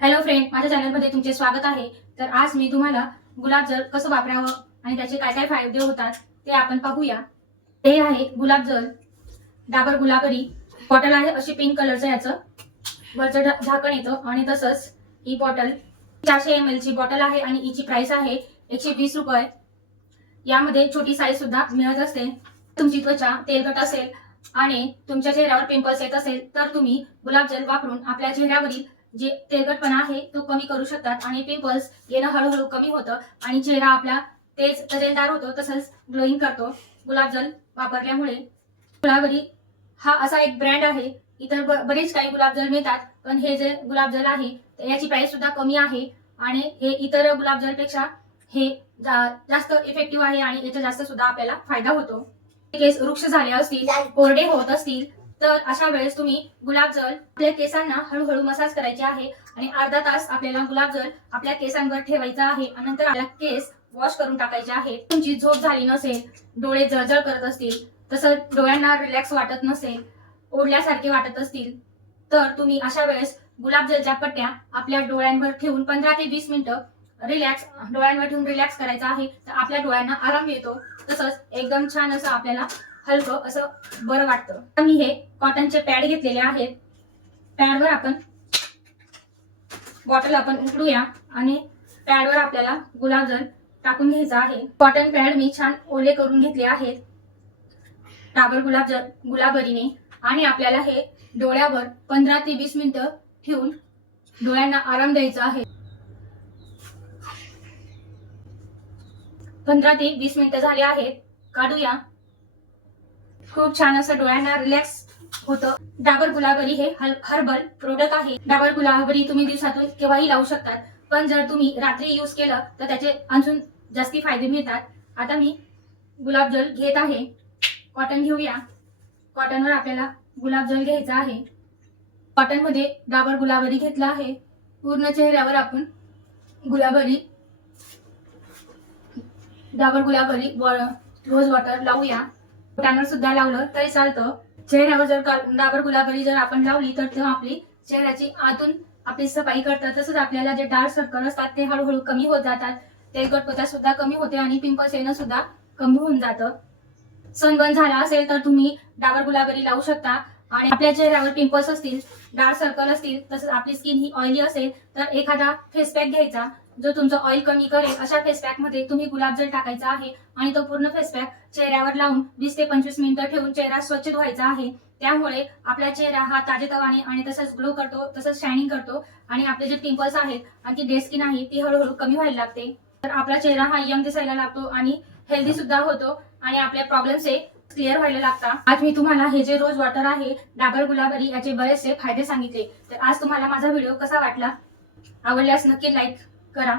Hello friend माझ्या चॅनलमध्ये तुमचे स्वागत आहे. तर आज मी तुम्हाला गुलाबजल कसं वापरावं आणि त्याचे काय काय फायदे होतात ते आपण पाहूया. हे आहे गुलाबजल डाबर गुलाबरी. बॉटल आहे अशी पिंक कलरचं याचं. वरचं झाकण येतं आणि तसंच ही बॉटल चारशे एम ची बॉटल आहे आणि हिची प्राइस आहे एकशे वीस रुपये. यामध्ये छोटी साईज सुद्धा मिळत असते. तुमची त्वचा तेलकट असेल आणि तुमच्या चेहऱ्यावर पिंपल्स येत असेल तर तुम्ही गुलाबजल वापरून आपल्या चेहऱ्यावरील जे तेलकटपणा आहे तो कमी करू शकतात. आणि पिंपल्स येणं हळूहळू कमी होतं. आणि चेहरा आपला तेज तजेलदार होतो तसंच ग्लोईंग करतो. गुलाबजल वापरल्यामुळे गुलाबरी हा असा एक ब्रँड आहे. इतर बरेच काही गुलाबजल मिळतात. पण हे जे गुलाबजल आहे याची प्राइस सुद्धा कमी आहे. आणि हे इतर गुलाबजलपेक्षा हे जा- जास्त इफेक्टिव्ह आहे आणि याचा जास्त सुद्धा आपल्याला फायदा होतो. केस वृक्ष झाले असतील कोरडे होत असतील तर अशा वेळेस तुम्ही गुलाबजल आपल्या केसांना हळूहळू मसाज करायचे आहे आणि अर्धा तास आपल्याला गुलाबजल आपल्या केसांवर ठेवायचा आहे नंतर आपल्या केस वॉश करून टाकायचे आहे. तुमची झोप झाली नसेल डोळे जळजळ करत असतील तसंच डोळ्यांना रिलॅक्स वाटत नसेल ओढल्यासारखे वाटत असतील तर तुम्ही अशा वेळेस गुलाबजलच्या पट्ट्या आपल्या डोळ्यांवर ठेवून पंधरा ते वीस मिनिटं रिलॅक्स डोळ्यांवर ठेवून रिलॅक्स करायचा आहे. तर आपल्या डोळ्यांना आराम येतो. तसंच एकदम छान असं आपल्याला हलकं असं बरं वाटतं. मी हे कॉटनचे पॅड घेतलेले आहेत. पॅडवर आपण बॉटल आपण उकडूया आणि पॅडवर आपल्याला गुलाबजल टाकून घ्यायचा आहे. कॉटन पॅड मी छान ओले करून घेतले आहेत. डाबर गुलाबजल गुलाबरीने. आणि आपल्याला हे डोळ्यावर पंधरा ते वीस मिनिटं ठेवून डोळ्यांना आराम द्यायचा आहे. पंधरा ते वीस मिनिटं झाले आहेत. काढूया. खूप छान असं डोळ्यांना रिलॅक्स होतं. डाबर गुलाबरी हे हर्बल प्रोडक्ट आहे. डाबर गुलाबरी तुम्ही दिवसातून केव्हाही लावू शकतात. पण जर तुम्ही रात्री यूज केलं तर त्याचे अजून जास्ती फायदे मिळतात. आता मी गुलाबजल घेत आहे. कॉटन घेऊया. कॉटनवर आपल्याला गुलाबजल घ्यायचा आहे. कॉटनमध्ये डाबर गुलाबरी घेतला आहे. पूर्ण चेहऱ्यावर आपण गुलाबरी डाबर गुलाबरी रोज वॉटर लावूया. पोटांवर सुद्धा लावलं तरी चालतं. चेहऱ्यावर जर डाबर गुलाबरी जर आपण लावली तर तेव्हा आपली चेहऱ्याची आतून आपली सफाई करतात. तसंच आपल्याला जे डार्क सर्कल असतात ते हळूहळू कमी होत जातात. ते गटपत्या सुद्धा कमी होते आणि पिंपल्स येणं सुद्धा कमी होऊन जातं. सनबर्न झाला असेल तर तुम्ही डाबर गुलाबरी लावू शकता. आणि आपल्या चेहऱ्यावर पिंपल्स असतील डार्क सर्कल असतील तसंच आपली स्किन ही ऑइली असेल तर एखादा फेस पॅक घ्यायचा जो तुमचं ऑइल कमी करेल अशा फेस पॅकमध्ये तुम्ही गुलाबजल टाकायचा आहे आणि तो पूर्ण फेस पॅक चेहऱ्यावर लावून वीस ते पंचवीस मिनिटं ठेवून चेहरा स्वच्छ धुवायचा आहे. त्यामुळे आपला चेहरा हा ताजेतवाने आणि तसंच ग्लो करतो तसंच शायनिंग करतो आणि आपले जे पिंपल्स आहेत आणि ती स्किन आहे ती हळूहळू कमी व्हायला लागते. तर आपला चेहरा हा यंग दिसायला लागतो आणि हेल्दी सुद्धा होतो आणि आपल्या प्रॉब्लेम्स हे क्लिअर व्हायला लागता. आज मी तुम्हाला हे जे रोज वॉटर आहे डाबर गुलाबरी याचे बरेचसे फायदे सांगितले. तर आज तुम्हाला माझा व्हिडिओ कसा वाटला? आवडल्यास नक्की लाईक करा.